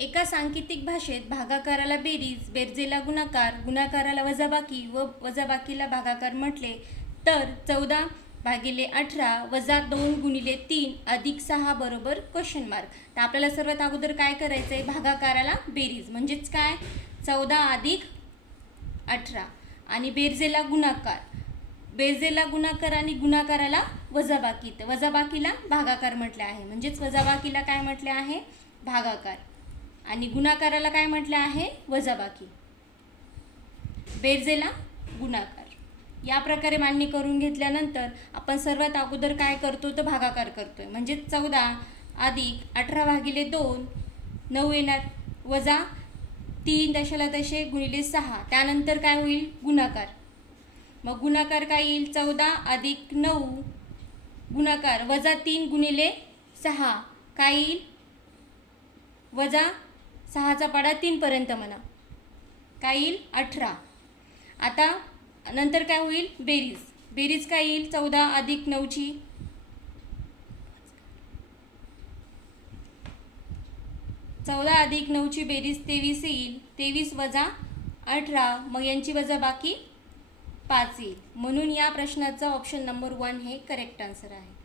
एका सांकेतिक भाषेत भागाकाराला बेरीज, बेरजेला गुणाकार, गुणाकाराला वजाबाकी व वजाबाकीला भागाकार म्हटले तर 14/18 वजा 2 गुणिले 3 अधिक 6 बरोबर क्वेश्चन मार्क. तर आपल्याला सर्वात अगोदर काय करायचं आहे, भागाकाराला बेरीज म्हणजेच काय 14 अधिक 18 आणि बेरजेला गुणाकार, बेरजेला गुणाकार आणि गुणाकाराला वजाबाकी, तर वजाबाकीला भागाकार म्हटले आहे. म्हणजेच वजाबाकीला काय म्हटले आहे, भागाकार, आणि गुणाकाराला काय म्हटले आहे, वजाबाकी. बेरजेला गुणाकार. या प्रकारे मांडणी करून घेतल्यानंतर आपण सर्वात अगोदर काय करतो तर भागाकार करतोय. म्हणजे 14 अधिक 18/2 9 येणार वजा 3 तशाला तसे गुणिले 6. त्यानंतर काय होईल, गुणाकार. मग गुणाकार काय येईल, 14 अधिक 9 गुणाकार वजा 3 गुणिले 6 काय येईल, वजा 6चा पाडा 3 पर्यंत म्हणा, काय येईल 18. आता नंतर काय होईल, बेरीज. बेरीज काय येईल, 14 अधिक 9ची 14 अधिक 9ची बेरीज 23 येईल. 23 वजा 18, मग यांची वजा बाकी 5 येईल. म्हणून या प्रश्नाचा ऑप्शन नंबर 1 हे करेक्ट आन्सर आहे.